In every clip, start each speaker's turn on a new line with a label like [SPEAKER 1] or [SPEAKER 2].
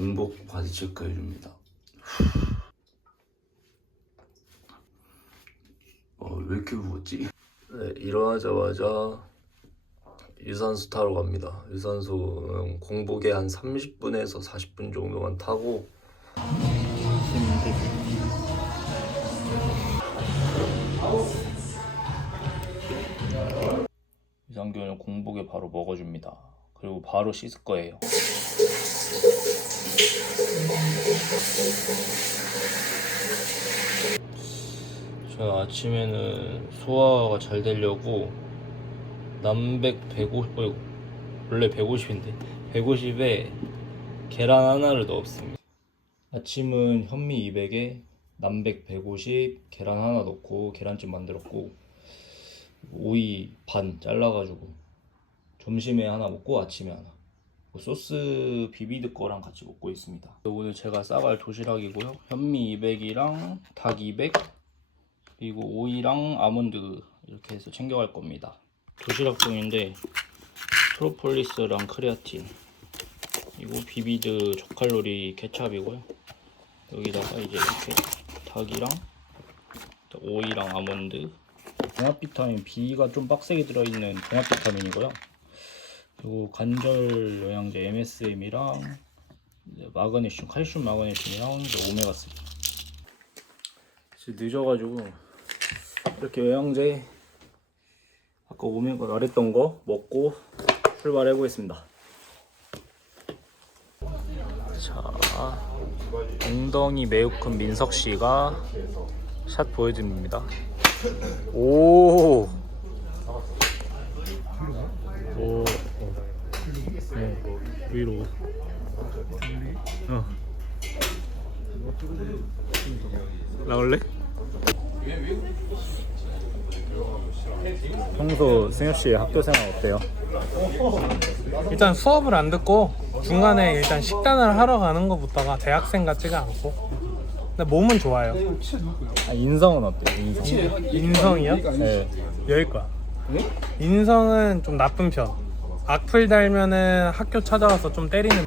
[SPEAKER 1] 공복 바디 체크 해줍니다. 어, 왜 이렇게 무겁지? 네, 일어나자마자 유산소 타러 갑니다. 유산소는 공복에 한 30분에서 40분 정도만 타고 유산균을 공복에 바로 먹어줍니다. 그리고 바로 씻을 거예요. 제가 아침에는 소화가 잘 되려고 남백 150, 어, 원래 150인데 150에 계란 하나를 넣었습니다. 아침은 현미 200에 남백 150, 계란 하나 넣고 계란찜 만들었고 오이 반 잘라가지고 점심에 하나 먹고 아침에 하나 소스 비비드 거랑 같이 먹고 있습니다. 오늘 제가 싸갈 도시락이고요. 현미 200이랑 닭 200 그리고 오이랑 아몬드 이렇게 해서 챙겨갈 겁니다. 도시락 종인데 프로폴리스랑 크레아틴 그리고 비비드 저칼로리 케찹이고요. 여기다가 이제 이렇게 닭이랑 또 오이랑 아몬드 종합 비타민 B가 좀 빡세게 들어있는 종합 비타민이고요. 그리고 관절 영양제 MSM이랑 마그네슘, 칼슘 마그네슘이랑 이제 오메가 3. 지금 늦어가지고 이렇게 영양제 아까 오메가 말했던 거 먹고 출발해 보겠습니다. 자, 엉덩이 매우 큰 민석 씨가 샷 보여줍니다. 오. 오. 위로. 어. 나올래? 평소 승엽 씨 학교 생활 어때요?
[SPEAKER 2] 일단 수업을 안 듣고 중간에 일단 식단을 하러 가는 것부터가 대학생 같지가 않고 근데 몸은 좋아요
[SPEAKER 1] 아, 인성은 어때요? 인성.
[SPEAKER 2] 인성이요?
[SPEAKER 1] 네.
[SPEAKER 2] 여기과 인성은 좀 나쁜 편 악플 달면은 학교 찾아와서 좀 때리는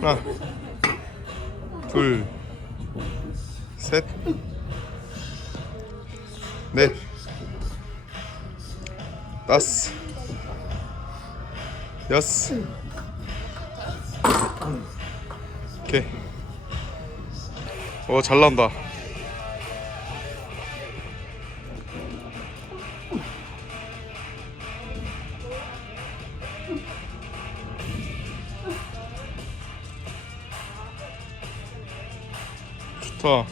[SPEAKER 3] 하나, 둘, 셋, 넷, 다섯, 여섯, 오케이. 오, 잘 나온다. 좋다.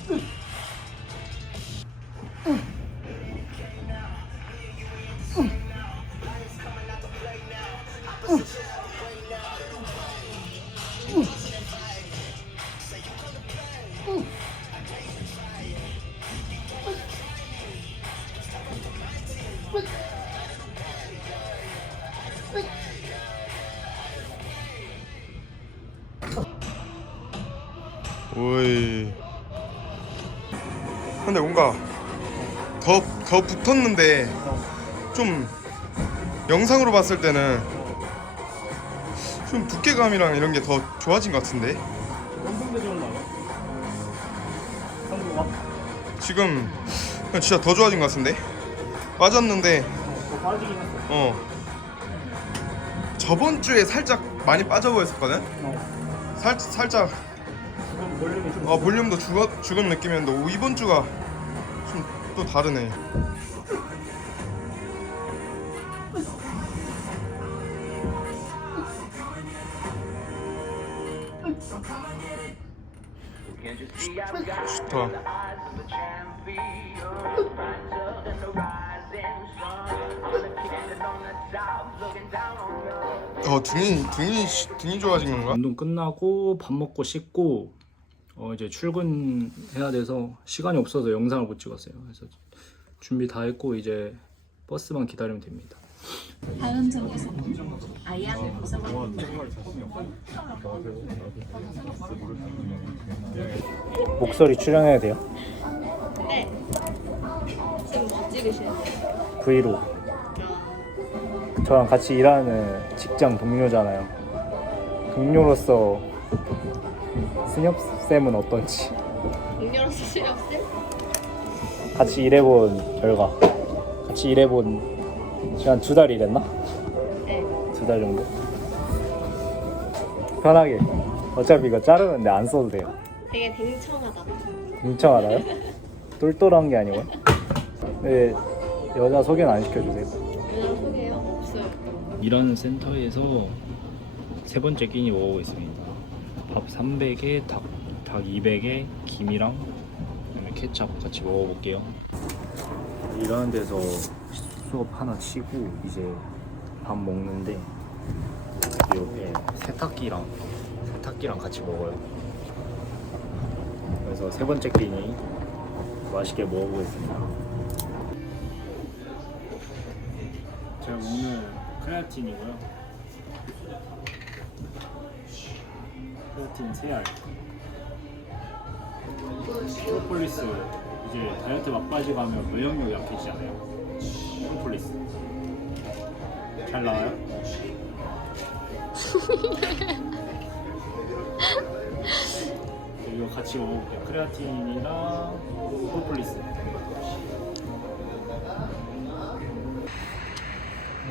[SPEAKER 3] 근데 뭔가 더, 더 붙었는데 좀 영상으로 봤을 때는 좀 두께감이랑 이런 게 더 좋아진 것 같은데 지금 진짜 더 좋아진 것 같은데 빠졌는데.
[SPEAKER 2] 어
[SPEAKER 3] 저번 주에 살짝 많이 빠져 보였었거든.
[SPEAKER 2] 어.
[SPEAKER 3] 살 살짝
[SPEAKER 2] 볼륨이 좀.
[SPEAKER 3] 어 볼륨도 죽어 죽은 느낌이었는데 오, 이번 주가 좀 또 다르네. 좋다. 어 등이 등이 시- 등이 좋아진 건가?
[SPEAKER 1] 운동 끝나고 밥 먹고 씻고 어 이제 출근해야 돼서 시간이 없어서 영상을 못 찍었어요. 그래서 준비 다 했고 이제 버스만 기다리면 됩니다.
[SPEAKER 4] 다른 점에서 아이안을 벗어버리는
[SPEAKER 2] 목소리 출연해야 돼요.
[SPEAKER 4] 지금 뭐 찍으시는
[SPEAKER 2] 브이로그. 저랑 같이 일하는 직장 동료잖아요. 동료로서 승엽 쌤은 어떤지
[SPEAKER 4] 동료로서 실력 쌤?
[SPEAKER 2] 같이 일해본 결과 같이 일해본 시간 두달 일했나?
[SPEAKER 4] 네.
[SPEAKER 2] 두 달 정도. 편하게. 어차피 이거 자르는데 안 써도 돼요.
[SPEAKER 4] 되게 댕청하다.
[SPEAKER 2] 인정하나요? 똘똘한 게 아니고요. 네, 여자 소개는 안 시켜주세요.
[SPEAKER 4] 여자 소개요? 없어요.
[SPEAKER 1] 일하는 센터에서 세 번째 끼니 먹고 있습니다. 밥 300에 닭, 닭 200에 김이랑 케찹 같이 먹어볼게요. 일하는 데서 수업 하나 치고 이제 밥 먹는데 옆에 세탁기랑 세탁기랑 같이 먹어요. 그래서 세 번째 끼니 맛있게 먹어보겠습니다. 제가 오늘 크레아틴이고요. 크레아틴 3알. 프로폴리스 이제 다이어트 막바지 가면 면역력 약해지잖아요. 프로폴리스. 잘 나와요? 이거 같이 먹어볼게요. 크레아틴이랑 프로폴리스.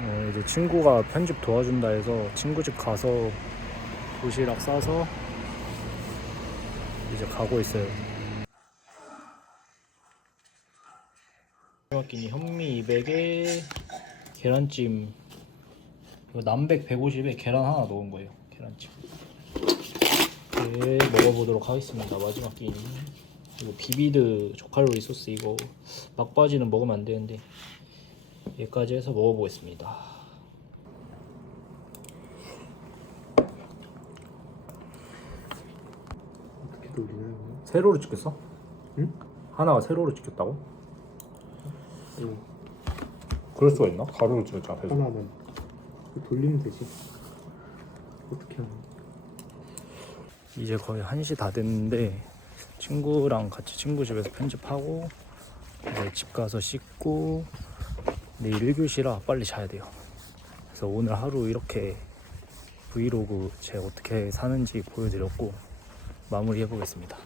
[SPEAKER 1] 어, 이제 친구가 편집 도와준다 해서 친구 집 가서 도시락 싸서 이제 가고 있어요. 끼니 현미 200에 계란찜 이거 남백 150에 계란 하나 넣은 거예요. 계란찜. 네, 먹어보도록 하겠습니다. 마지막 끼니. 이거 비비드 저칼로리 소스 이거 막바지는 먹으면 안 되는데 여기까지 해서 먹어보겠습니다. 세로로 찍혔어?
[SPEAKER 5] 응?
[SPEAKER 1] 하나가 세로로 찍혔다고?
[SPEAKER 5] 응.
[SPEAKER 1] 그럴 수가 있나? 가로로 찍었잖아. 계속.
[SPEAKER 5] 하나만 돌리면 되지. 어떻게 하나?
[SPEAKER 1] 이제 거의 1시 다 됐는데 친구랑 같이 친구 집에서 편집하고 이제 집 가서 씻고 내일 1교시라 빨리 자야 돼요. 그래서 오늘 하루 이렇게 브이로그 제 어떻게 사는지 보여드렸고 마무리 해 보겠습니다.